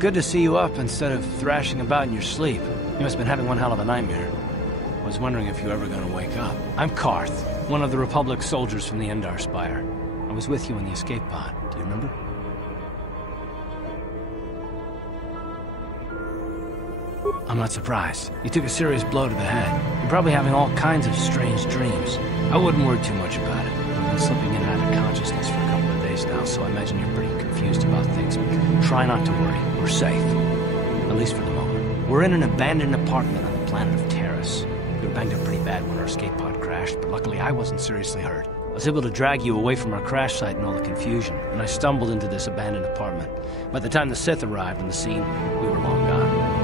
good to see you up instead of thrashing about in your sleep. You must have been having one hell of a nightmare. I was wondering if you were ever going to wake up. I'm Karth, one of the Republic soldiers from the Endar Spire. I was with you in the escape pod. Do you remember? I'm not surprised. You took a serious blow to the head. You're probably having all kinds of strange dreams. I wouldn't worry too much about it. I've been slipping in and out of consciousness for a couple of days now, so I imagine you're pretty confused about things. But try not to worry. We're safe. At least for the moment. We're in an abandoned apartment on the planet of Taris. We were banged up pretty bad when our escape pod crashed, but luckily I wasn't seriously hurt. I was able to drag you away from our crash site and all the confusion, and I stumbled into this abandoned apartment. By the time the Sith arrived on the scene, we were long gone.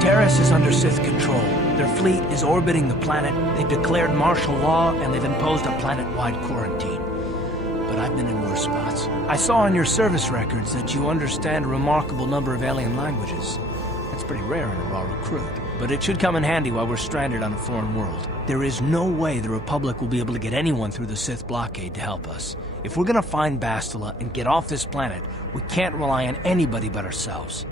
Taris is under Sith control. Their fleet is orbiting the planet, they've declared martial law, and they've imposed a planet-wide quarantine. But I've been in worse spots. I saw on your service records that you understand a remarkable number of alien languages. That's pretty rare in a raw recruit, but it should come in handy while we're stranded on a foreign world. There is no way the Republic will be able to get anyone through the Sith blockade to help us. If we're gonna find Bastila and get off this planet, we can't rely on anybody but ourselves.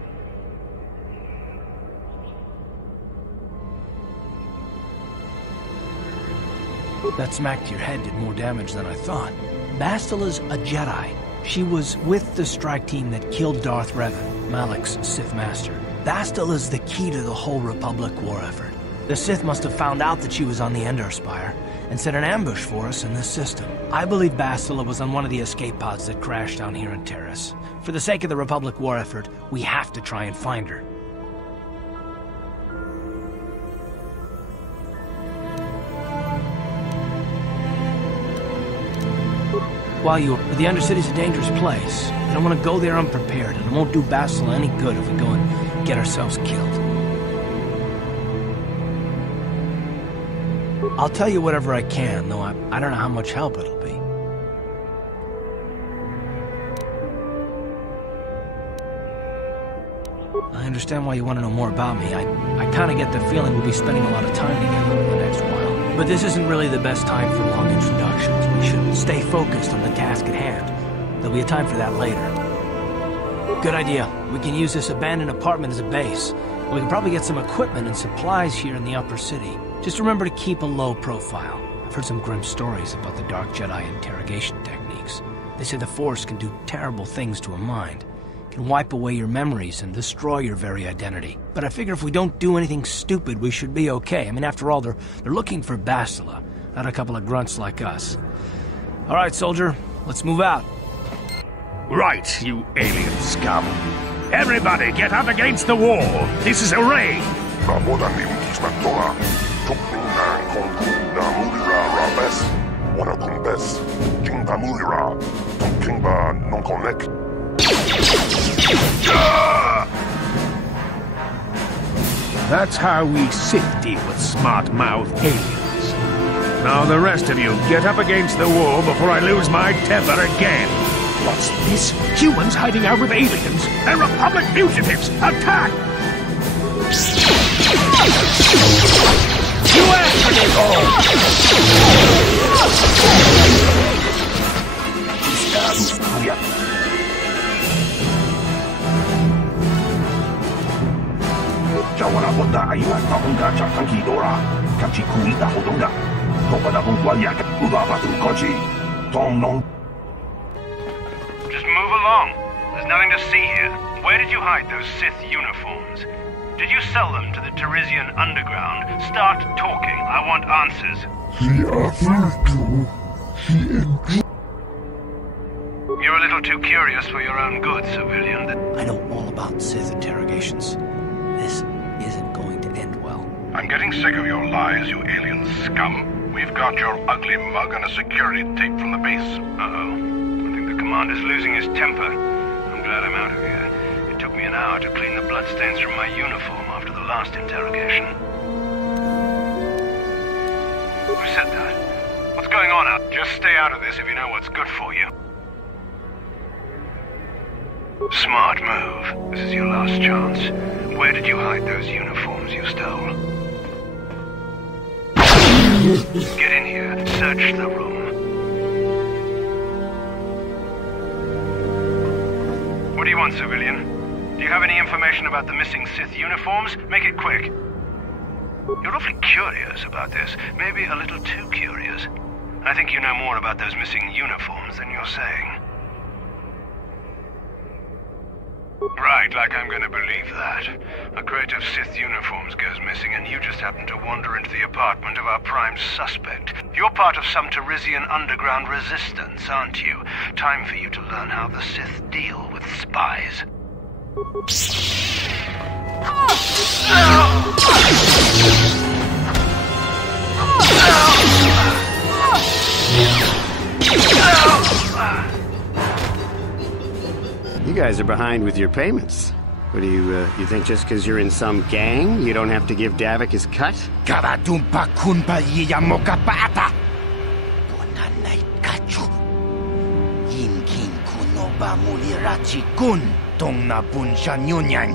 That smack to your head did more damage than I thought. Bastila's a Jedi. She was with the strike team that killed Darth Revan, Malak's Sith Master. Bastila's the key to the whole Republic war effort. The Sith must have found out that she was on the Endar Spire and set an ambush for us in this system. I believe Bastila was on one of the escape pods that crashed down here in Taris. For the sake of the Republic war effort, we have to try and find her. While the Undercity's a dangerous place. I don't want to go there unprepared, and it won't do Bastila any good if we go and get ourselves killed. I'll tell you whatever I can, though I don't know how much help it'll be. I understand why you want to know more about me. I kind of get the feeling we'll be spending a lot of time together over the next while. But this isn't really the best time for long introductions. We should stay focused on the task at hand. There'll be a time for that later. Good idea. We can use this abandoned apartment as a base. We can probably get some equipment and supplies here in the upper city. Just remember to keep a low profile. I've heard some grim stories about the Dark Jedi interrogation techniques. They say the Force can do terrible things to a mind. It can wipe away your memories and destroy your very identity. But I figure if we don't do anything stupid, we should be okay. I mean, after all, they're looking for Bastila, not a couple of grunts like us. All right, soldier, let's move out. Right, you alien scum. Everybody, get up against the wall. This is a raid. That's how we Sith deal with smart-mouthed aliens. Now the rest of you, get up against the wall before I lose my temper again. What's this? Humans hiding out with aliens? They're Republic fugitives! Attack! You answered it all! Just move along. There's nothing to see here. Where did you hide those Sith uniforms? Did you sell them to the Tarisian underground? Start talking. I want answers. You're a little too curious for your own good, civilian. I know all about Sith interrogations. This isn't going to end well. I'm getting sick of your lies, you alien scum. We've got your ugly mug on a security tape from the base. Uh-oh. I think the commander's losing his temper. I'm glad I'm out of here. It took me an hour to clean the bloodstains from my uniform after the last interrogation. Who said that? What's going on out? Just stay out of this if you know what's good for you. Smart move. This is your last chance. Where did you hide those uniforms you stole? Get in here. Search the room. on, civilian. Do you have any information about the missing Sith uniforms? Make it quick. You're awfully curious about this. Maybe a little too curious. I think you know more about those missing uniforms than you're saying. Right, like I'm gonna believe that. A crate of Sith uniforms goes missing and you just happen to wander into the apartment of our prime suspect. You're part of some Tarisian underground resistance, aren't you? Time for you to learn how the Sith deal with spies. You guys are behind with your payments. What do you think just because you're in some gang, you don't have to give Davik his cut? Karadumpa kunpa yiyamokapata! Bonanay kachu. Yinkin kunoba mulirachi kun tong na bunsha nyunyang.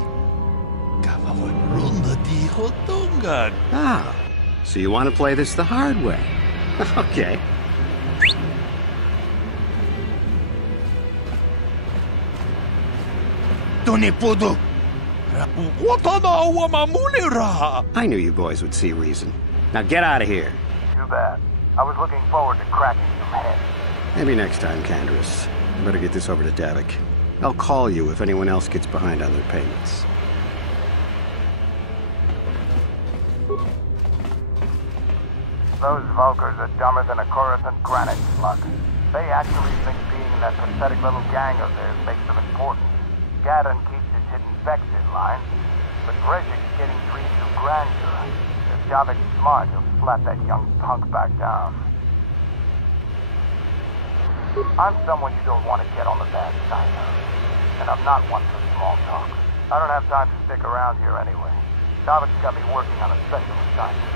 Kavawurunda di hotongan. Ah, so you want to play this the hard way? Okay. I knew you boys would see reason. Now get out of here. Too bad. I was looking forward to cracking some heads. Maybe next time, Candaris. I better get this over to Davik. I'll call you if anyone else gets behind on their payments. Those Vulkars are dumber than a Coruscant granite slug. They actually think being in that pathetic little gang of theirs makes them important. Gadon keeps his hidden Vex in line, but Brezhik's getting dreams of grandeur. If Davik's smart, he'll slap that young punk back down. I'm someone you don't want to get on the bad side of, and I'm not one for small talk. I don't have time to stick around here anyway. Davik's got me working on a special assignment.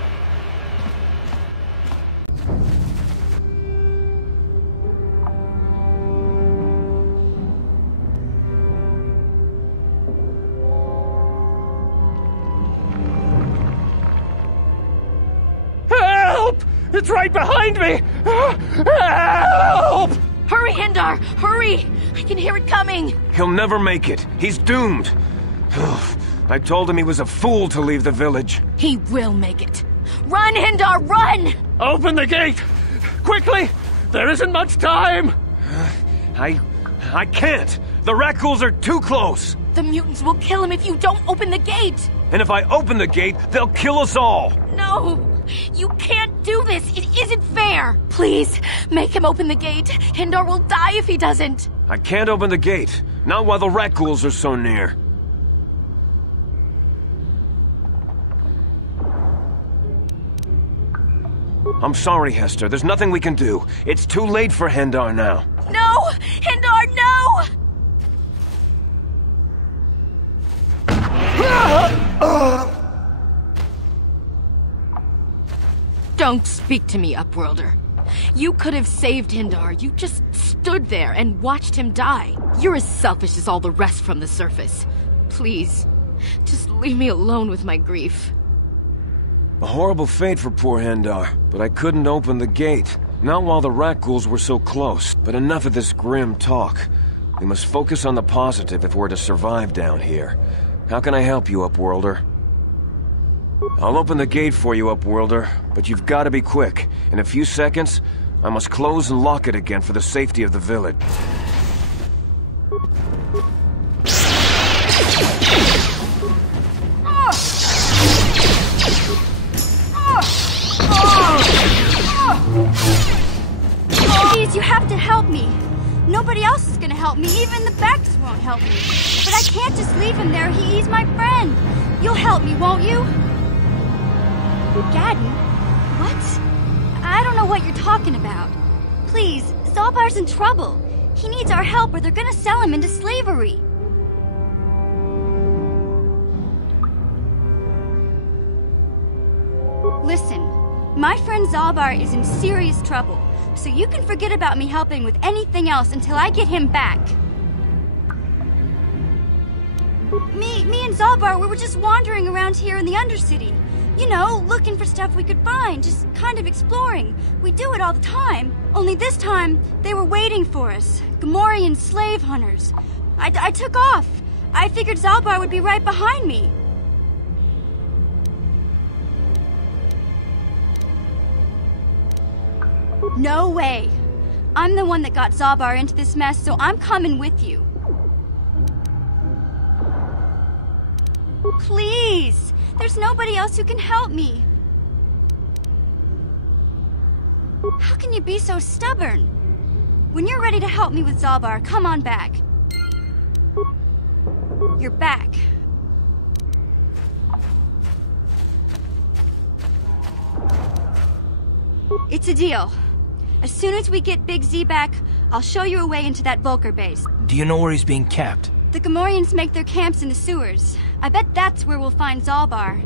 It's right behind me! Help! Hurry, Hindar! Hurry! I can hear it coming! He'll never make it. He's doomed. I told him he was a fool to leave the village. He will make it. Run, Hindar, run! Open the gate! Quickly! There isn't much time! I can't! The Rakghouls are too close! The mutants will kill him if you don't open the gate! And if I open the gate, they'll kill us all! No! You can't do this! It isn't fair! Please, make him open the gate. Hindar will die if he doesn't. I can't open the gate. Not while the Rakghouls are so near. I'm sorry, Hester. There's nothing we can do. It's too late for Hindar now. No! Hindar, no! Don't speak to me, Upworlder. You could have saved Hindar. You just stood there and watched him die. You're as selfish as all the rest from the surface. Please, just leave me alone with my grief. A horrible fate for poor Hindar, but I couldn't open the gate. Not while the Rakghouls were so close. But enough of this grim talk. We must focus on the positive if we're to survive down here. How can I help you, Upworlder? I'll open the gate for you, Upworlder, but you've got to be quick. In a few seconds, I must close and lock it again for the safety of the village. Please, you have to help me. Nobody else is gonna help me. Even the Vex won't help me. But I can't just leave him there. He's my friend. You'll help me, won't you? Gadon? What? I don't know what you're talking about. Please, Zalbar's in trouble. He needs our help or they're gonna sell him into slavery. Listen, my friend Zalbar is in serious trouble, so you can forget about me helping with anything else until I get him back. Me and Zalbar, we were just wandering around here in the Undercity. You know, looking for stuff we could find, just kind of exploring. We do it all the time. Only this time, they were waiting for us. Gamorrean slave hunters. I took off. I figured Zalbar would be right behind me. No way. I'm the one that got Zalbar into this mess, so I'm coming with you. Please! There's nobody else who can help me. How can you be so stubborn? When you're ready to help me with Zalbar, come on back. You're back. It's a deal. As soon as we get Big Z back, I'll show you a way into that Volker base. Do you know where he's being kept? The Gamorreans make their camps in the sewers. I bet that's where we'll find Zalbar.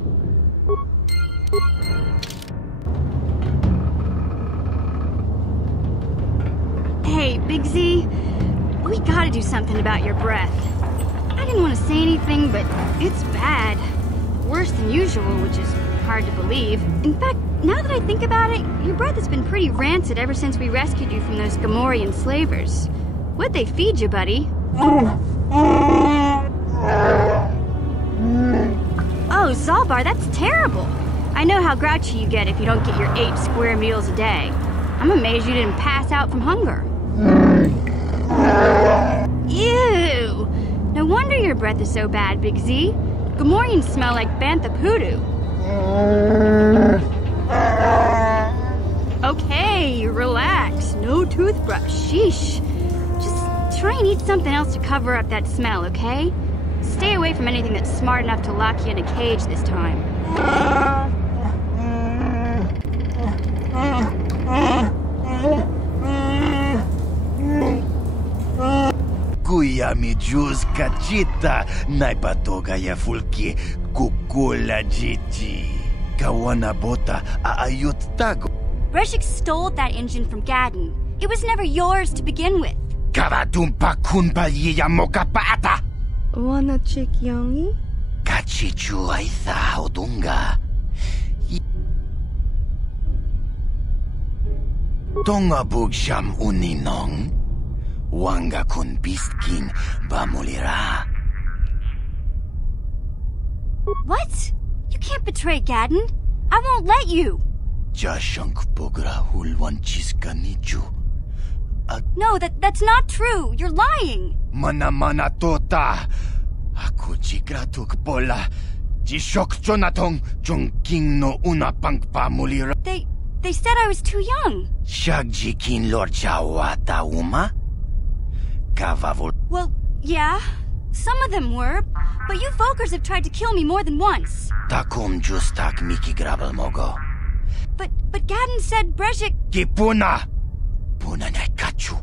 Hey, Big Z, we gotta do something about your breath. I didn't want to say anything, but it's bad. Worse than usual, which is hard to believe. In fact, now that I think about it, your breath has been pretty rancid ever since we rescued you from those Gamorrean slavers. What'd they feed you, buddy? Oh, Zalbar, that's terrible. I know how grouchy you get if you don't get your 8 square meals a day. I'm amazed you didn't pass out from hunger. Ew! No wonder your breath is so bad, Big Z. Gamorreans smell like bantha poodoo. Okay, relax. No toothbrush. Sheesh. Just try and eat something else to cover up that smell, okay? Stay away from anything that's smart enough to lock you in a cage this time. Kuya mi juz kachita naipatoga ya fulki kukula jiji kawana bota aayut tago. Breshik stole that engine from Gadden. It was never yours to begin with. Karadumpa kunpa yiya mokapaata. Wanna chick yongi? Kachichu aitha odunga. Tonga bugsham uninong. Wanga kun bistkin bamulira. What? You can't betray Gadden. I won't let you. Jashank bugra hulwan chiska nichu. No, that's not true. You're lying. Mana tota. Aku chikratuk pola. Jishok jonatong jongking no una pang pamulira. They said I was too young. Shagjikin lord chawata uma? Well, yeah. Some of them were, but you Volkers have tried to kill me more than once. Takum justak miki grabel mogo. But Gadden said Breshik... Kipuna! Puna na kachu.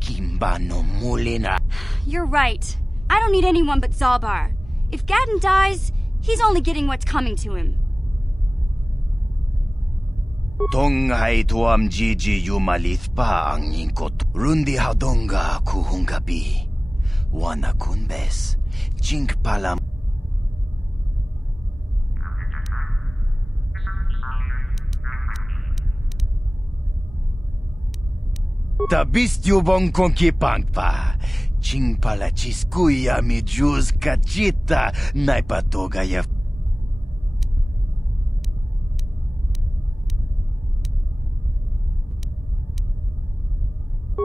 Kimba no mulina. You're right. I don't need anyone but Zalbar. If Gadden dies, he's only getting what's coming to him. Tonghai tuam jiji yumalith pa ang inkot. Rundi hadonga kuhungabi. Wana kunbes. Jink palam. Tabist yubong konki pangpa. Jink pala chiskuya mi juz kachita. Naipatoga ya.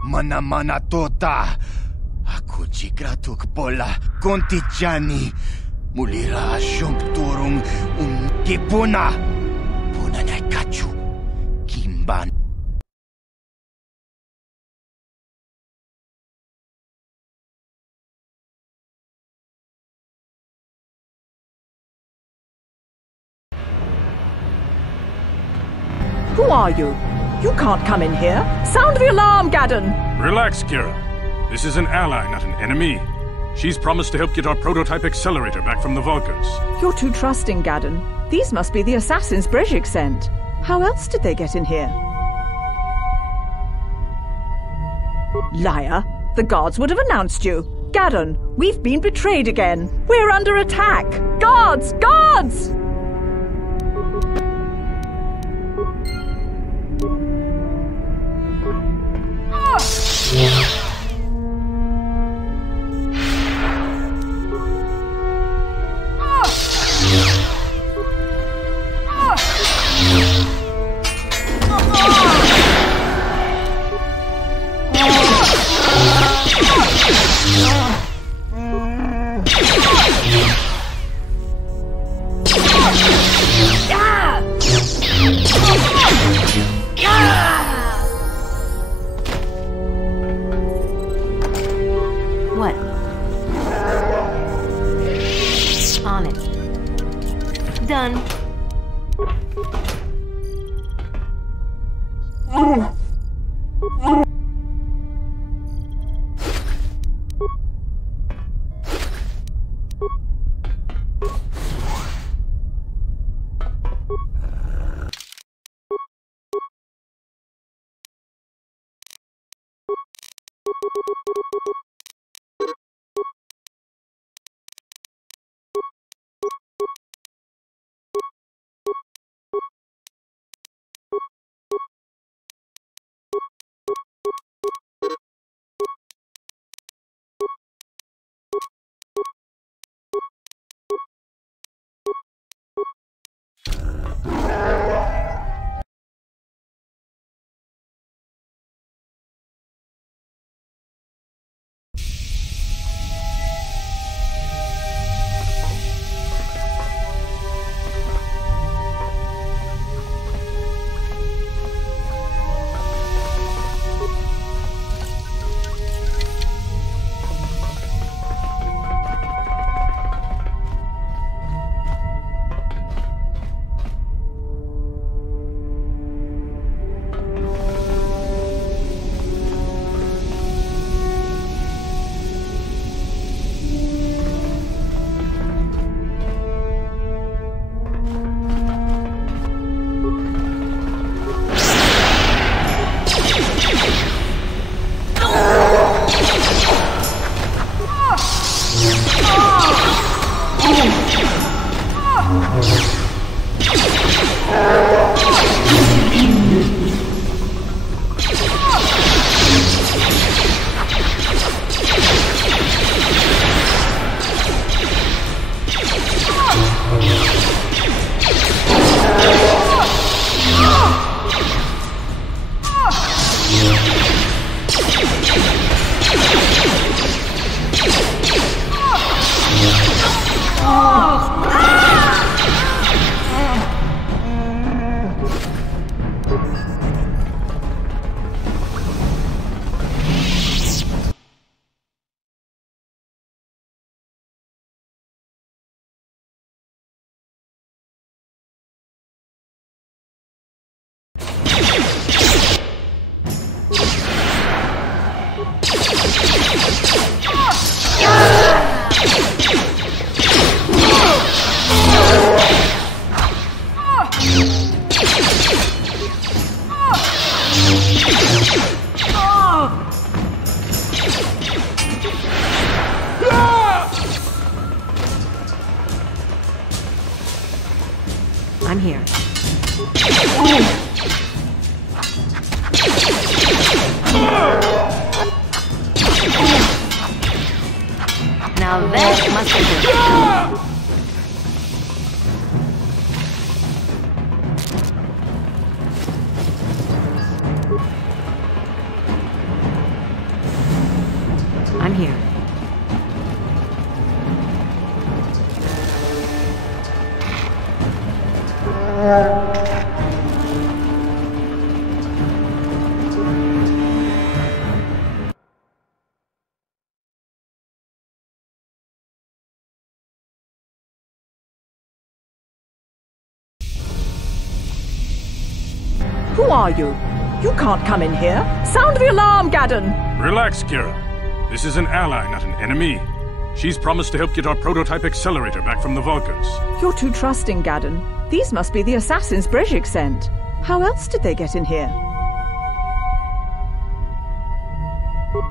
Mana tota. Aku chikratuk pola kontichani. Mulira asyong turong kipuna. Puna na kachu. Kimban. Who are you? You can't come in here. Sound the alarm, Gadden! Relax, Kira. This is an ally, not an enemy. She's promised to help get our prototype accelerator back from the Volkers. You're too trusting, Gadden. These must be the assassins Breshik sent. How else did they get in here? Liar. The guards would have announced you. Gadden, we've been betrayed again. We're under attack. Guards! Guards! On it. Done. I'm here. Now that must have been. I'm here. Who are you? You can't come in here. Sound the alarm, Gaddon! Relax, Kira. This is an ally, not an enemy. She's promised to help get our prototype accelerator back from the Vulkars. You're too trusting, Gaddon. These must be the assassins Brejik sent. How else did they get in here?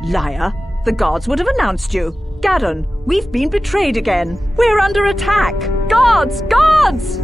Liar! The guards would have announced you. Gaddon, we've been betrayed again. We're under attack! Guards! Guards!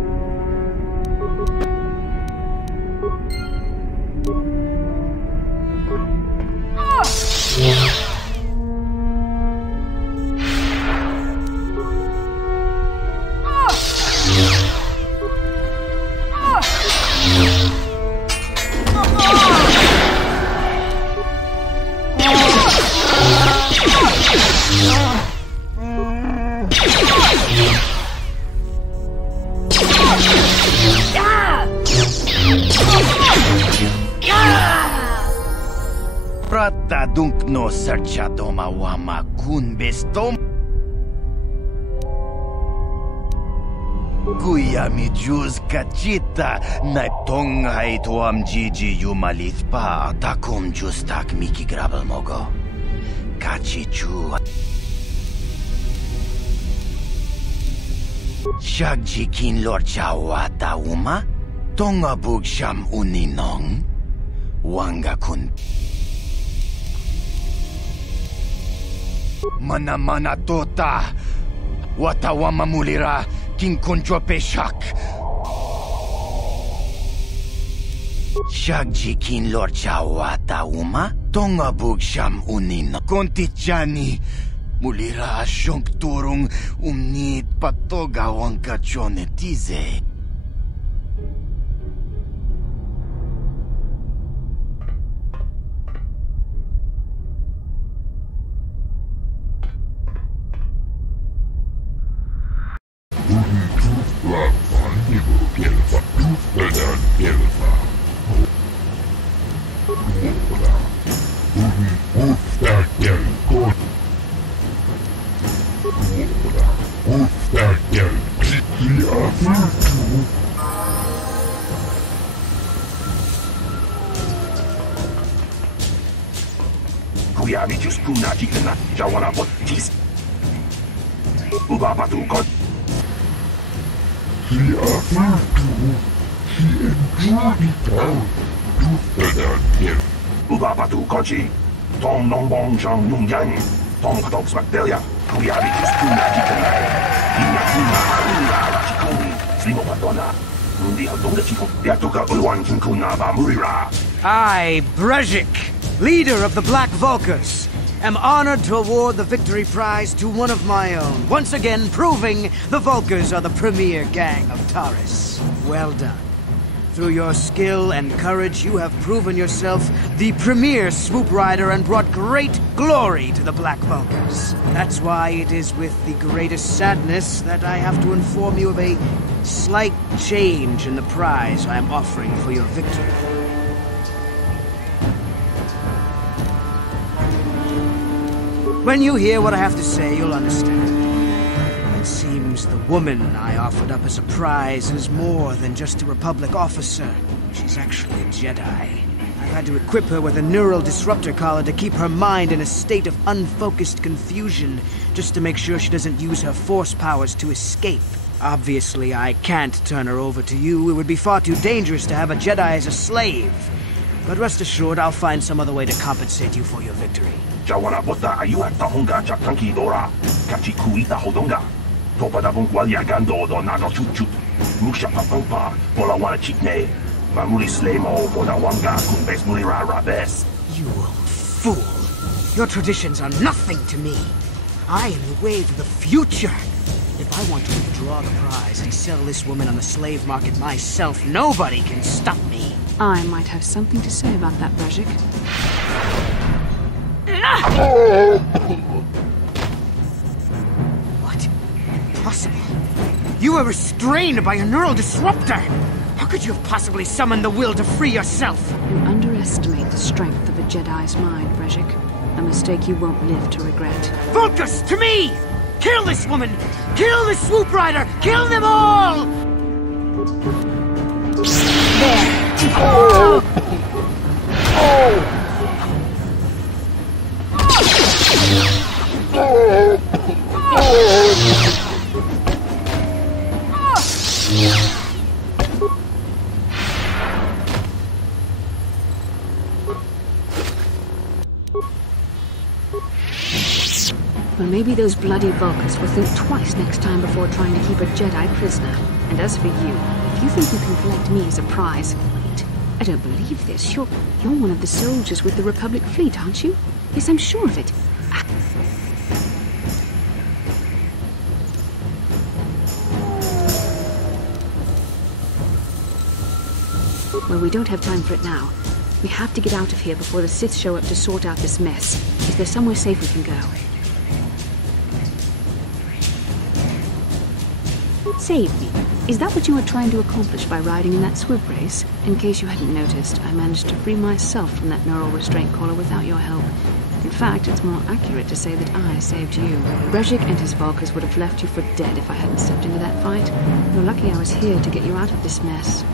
Prata dunk no serchadoma wama kun bestom. Kuya mi juz kachita na tonghai tuam jiji yumalit pa takum juz tak miki grabel mogo. Kachichu. Shagji kin lor chawa tauma tonga bug sham uninong wanga kun. Mana tota watawama mulira kin kunjo peshak. Shagji kin lor chawa tauma tonga bug sham unino kontichani mulira shonk turung umnit patoga wanka chonetize. Kuyami just kuna jikana jawana botis. Uba batu kon. He enjoyed it out. Uba batu konchi. Tom non bong jang nung yang. Tom katok bacteria. Kuyami just kuna jikana. Ina kuna harula rachikuni. Slimo patona. Mundi hadonga chiko. Yatoka ulwan kinkuna ba murira. I, Brezhik, leader of the Black Vulkars, am honored to award the victory prize to one of my own, once again proving the Vulkars are the premier gang of Taris. Well done. Through your skill and courage, you have proven yourself the premier swoop rider and brought great glory to the Black Vulkars. That's why it is with the greatest sadness that I have to inform you of a slight change in the prize I am offering for your victory. When you hear what I have to say, you'll understand. It seems the woman I offered up as a prize is more than just a Republic officer. She's actually a Jedi. I've had to equip her with a neural disruptor collar to keep her mind in a state of unfocused confusion, just to make sure she doesn't use her force powers to escape. Obviously, I can't turn her over to you. It would be far too dangerous to have a Jedi as a slave. But rest assured, I'll find some other way to compensate you for your victory. Jawana bota ayuat tahonga chatanki dora. Kachi kuita hodonga. Topa da bungwal yagando do nano chuchut. Musha papampa, bola wana chikne. Mamuri slemo, boda wanga kunbes mulira rabes. You old fool. Your traditions are nothing to me. I am the wave of the future. If I want to withdraw the prize and sell this woman on the slave market myself, nobody can stop me. I might have something to say about that, Brezhik. What? Impossible. You were restrained by a neural disruptor. How could you have possibly summoned the will to free yourself? You underestimate the strength of a Jedi's mind, Brezhik. A mistake you won't live to regret. Vulkars, to me! Kill this woman! Kill the swoop rider! Kill them all! There! Oh! Well, maybe those bloody Vulkars will think twice next time before trying to keep a Jedi prisoner. And as for you, if you think you can collect me as a prize... Wait, I don't believe this. You're one of the soldiers with the Republic fleet, aren't you? Yes, I'm sure of it. Well, we don't have time for it now. We have to get out of here before the Sith show up to sort out this mess. Is there somewhere safe we can go? Save me. Is that what you were trying to accomplish by riding in that swoop race? In case you hadn't noticed, I managed to free myself from that neural restraint collar without your help. fact, it's more accurate to say that I saved you. Brezhik and his Volkers would have left you for dead if I hadn't stepped into that fight. You're lucky I was here to get you out of this mess.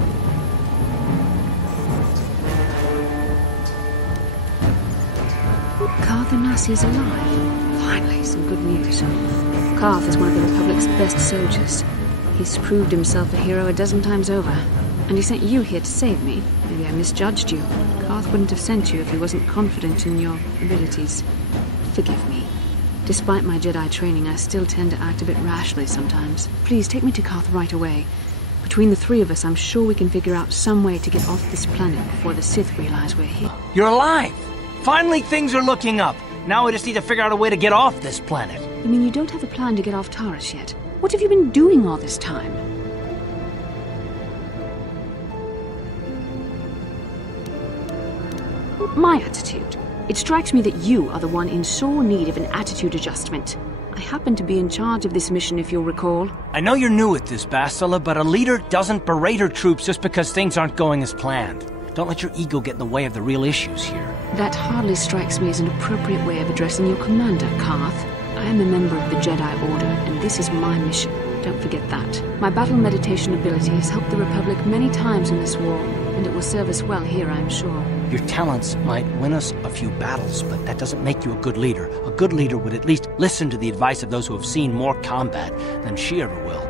Karth Onasi is alive. Finally, some good news. Karth is one of the Republic's best soldiers. He's proved himself a hero a dozen times over. And he sent you here to save me. Maybe I misjudged you. Karth wouldn't have sent you if he wasn't confident in your abilities. Forgive me. Despite my Jedi training, I still tend to act a bit rashly sometimes. Please, take me to Karth right away. Between the three of us, I'm sure we can figure out some way to get off this planet before the Sith realize we're here. You're alive! Finally, things are looking up. Now we just need to figure out a way to get off this planet. You mean you don't have a plan to get off Taris yet? What have you been doing all this time? My attitude. It strikes me that you are the one in sore need of an attitude adjustment. I happen to be in charge of this mission, if you'll recall. I know you're new at this, Bastila, but a leader doesn't berate her troops just because things aren't going as planned. Don't let your ego get in the way of the real issues here. That hardly strikes me as an appropriate way of addressing your commander, Karth. I am a member of the Jedi Order, and this is my mission. Don't forget that. My battle meditation ability has helped the Republic many times in this war, and it will serve us well here, I'm sure. Your talents might win us a few battles, but that doesn't make you a good leader. A good leader would at least listen to the advice of those who have seen more combat than she ever will.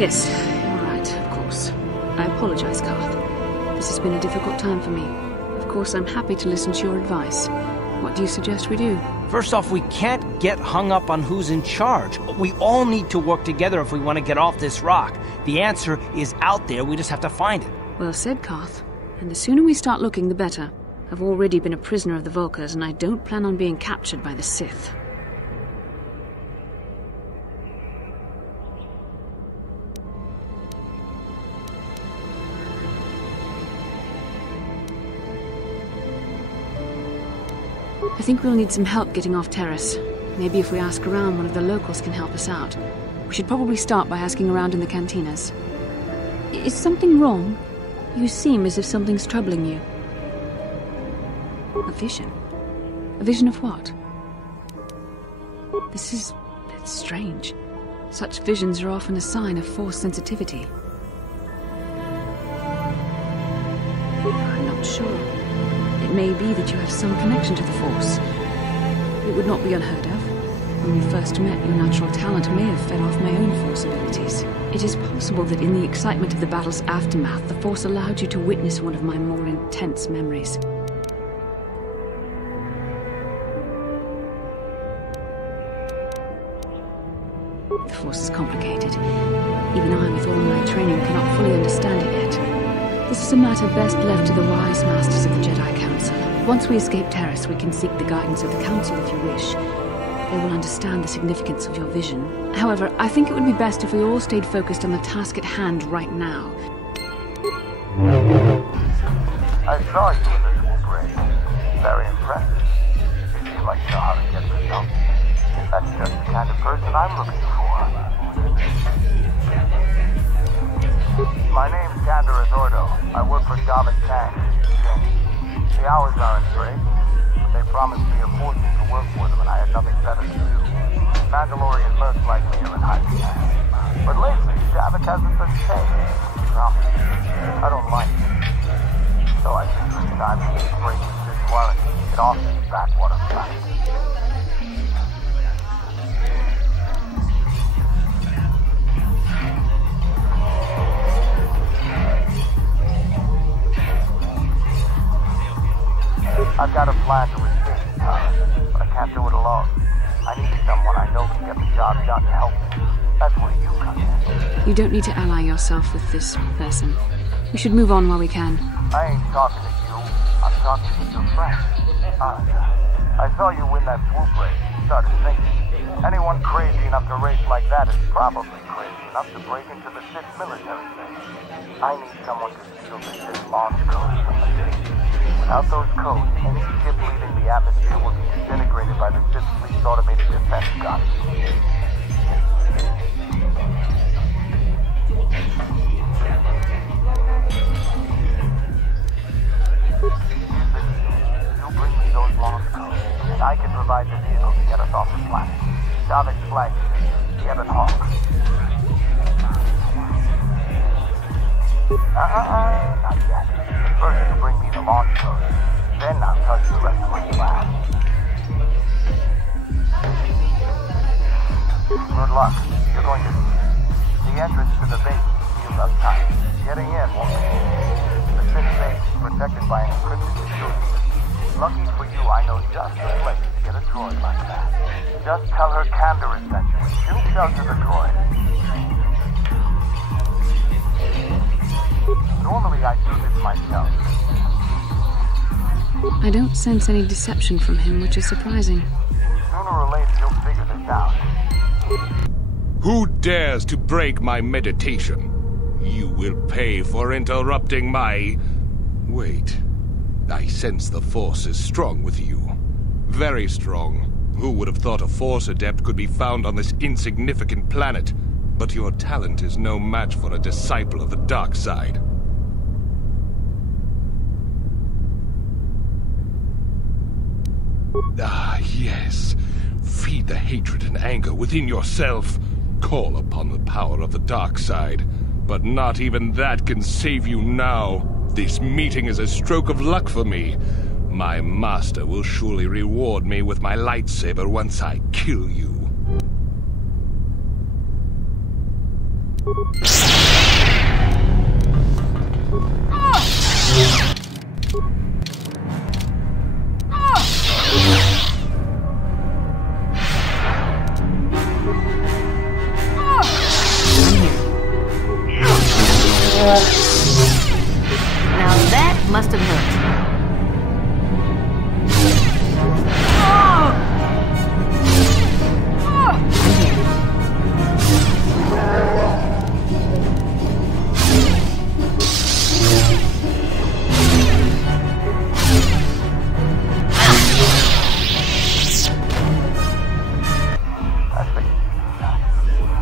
Yes, you're right, of course. I apologize, Karth. This has been a difficult time for me. Of course, I'm happy to listen to your advice. What do you suggest we do? First off, we can't get hung up on who's in charge. We all need to work together if we want to get off this rock. The answer is out there, we just have to find it. Well said, Karth. And the sooner we start looking, the better. I've already been a prisoner of the Volkers, and I don't plan on being captured by the Sith. I think we'll need some help getting off Taris. Maybe if we ask around, one of the locals can help us out. We should probably start by asking around in the cantinas. Is something wrong? You seem as if something's troubling you. A vision? A vision of what? It's strange. Such visions are often a sign of Force sensitivity. I'm not sure. It may be that you have some connection to the Force. It would not be unheard of. When we first met, your natural talent may have fed off my own Force abilities. It is possible that in the excitement of the battle's aftermath, the Force allowed you to witness one of my more intense memories. The Force is complicated. Even I, with all my training, cannot fully understand it yet. This is a matter best left to the wise masters of the Jedi Council. Once we escape Taris, we can seek the guidance of the Council if you wish. They will understand the significance of your vision. However, I think it would be best if we all stayed focused on the task at hand right now. I saw you in the swoop raid. Very impressive. You seem like you know how to get results. That's just the kind of person I'm looking for. My name's Candaris Ordo. I work for Davin Tang. The hours aren't great, but they promised me a fortune to work for them, and I had nothing better to do. Mandalorian mercs like me are in high demand. But lately, Davin hasn't been safe. Promise. I don't like it. So I think it's time to get a break with this quarantine and get off this backwater planet. I've got a plan to escape, but I can't do it alone. I need someone I know can get the job done to help me. That's where you come in. You don't need to ally yourself with this person. We should move on while we can. I ain't talking to you. I'm talking to your friend. I saw you win that swoop race and started thinking. Anyone crazy enough to race like that is probably crazy enough to break into the Sith military base. I need someone to steal the Sith launch codes from the base. Without those codes, any ship leaving the atmosphere will be disintegrated by the Sith fleet's automated defense guns. flagship, the Ebon Hawk. Not yet. First you bring me the launch code. Then I'll tell you the rest of my plan. Good luck. You're going to see it. The entrance to the base is sealed up tight. Getting in won't be easy. The fifth base is protected by an encrypted security. Lucky for you, I know just the place to get a droid like that. Just tell her Candor is sent you, and she'll sell you the droid. Normally I do this myself. I don't sense any deception from him, which is surprising. Sooner or later you'll figure this out. Who dares to break my meditation? You will pay for interrupting my... Wait. I sense the Force is strong with you. Very strong. Who would have thought a Force adept could be found on this insignificant planet? But your talent is no match for a disciple of the dark side. Ah, yes. Feed the hatred and anger within yourself. Call upon the power of the dark side. But not even that can save you now. This meeting is a stroke of luck for me. My master will surely reward me with my lightsaber once I kill you. Now that must have hurt.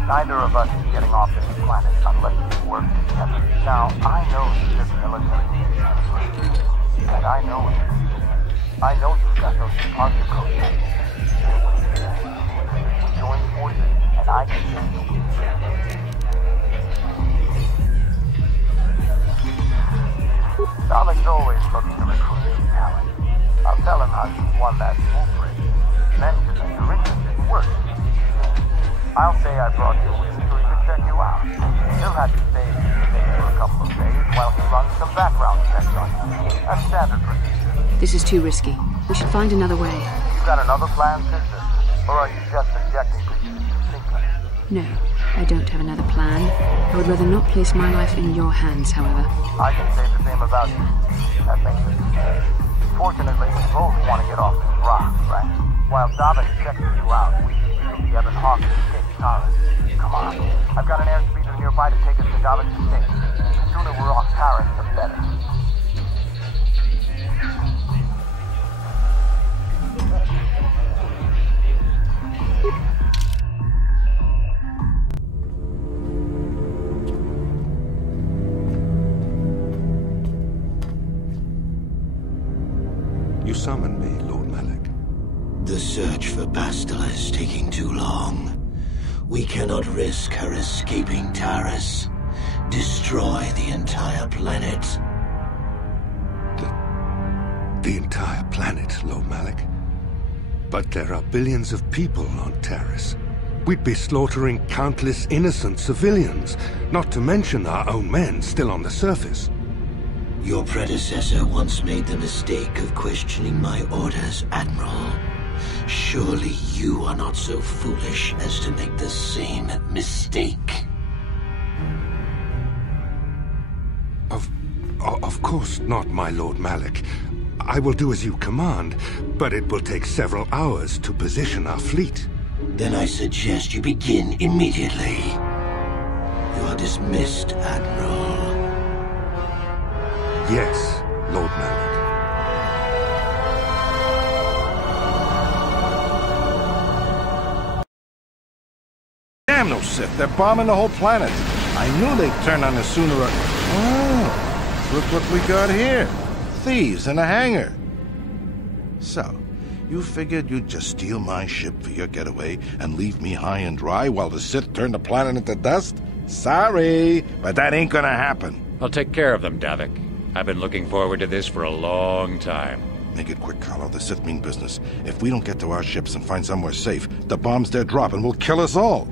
Neither of us is getting off this planet unless we work together. Now, I know this military and I know you. I know you've got those departure codes. We join forces, and I can send you. Davik's always looking to recruit new talent. I'll tell him how you won that school bridge. Mention that you're interested in work. I'll say I brought you in so he can check you out. He'll have you stay for a couple of days while he runs some background checks on you. That's standard procedure. This is too risky. We should find another way. You got another plan, sister? Or are you just injecting pieces into thinking? No, I don't have another plan. I would rather not place my life in your hands, however. I can say the same about you. That makes it easy. Fortunately, we both want to get off this rock, right? While Davik's checking you out, we can the Ebon Hawk and Kreia Taris. Come on. I've got an airspeeder nearby to take us to Davik's estate. The sooner we're off Taris, the better. You summoned me, Lord Malak. The search for Bastila is taking too long. We cannot risk her escaping Taris. Destroy the entire planet. The entire planet, Lord Malak? But there are billions of people on Taris. We'd be slaughtering countless innocent civilians, not to mention our own men still on the surface. Your predecessor once made the mistake of questioning my orders, Admiral. Surely you are not so foolish as to make the same mistake. Of course not, my Lord Malak. I will do as you command, but it will take several hours to position our fleet. Then I suggest you begin immediately. You are dismissed, Admiral. Yes, Lord Malak. Damn no Sith, they're bombing the whole planet. I knew they'd turn on us sooner or... Oh, look what we got here. Thieves in a hangar. So, You figured you'd just steal my ship for your getaway and leave me high and dry while the Sith turned the planet into dust? Sorry, but that ain't gonna happen. I'll take care of them, Davik. I've been looking forward to this for a long time. Make it quick, Carlo. The Sith mean business. If we don't get to our ships and find somewhere safe, the bombs they're dropping will kill us all.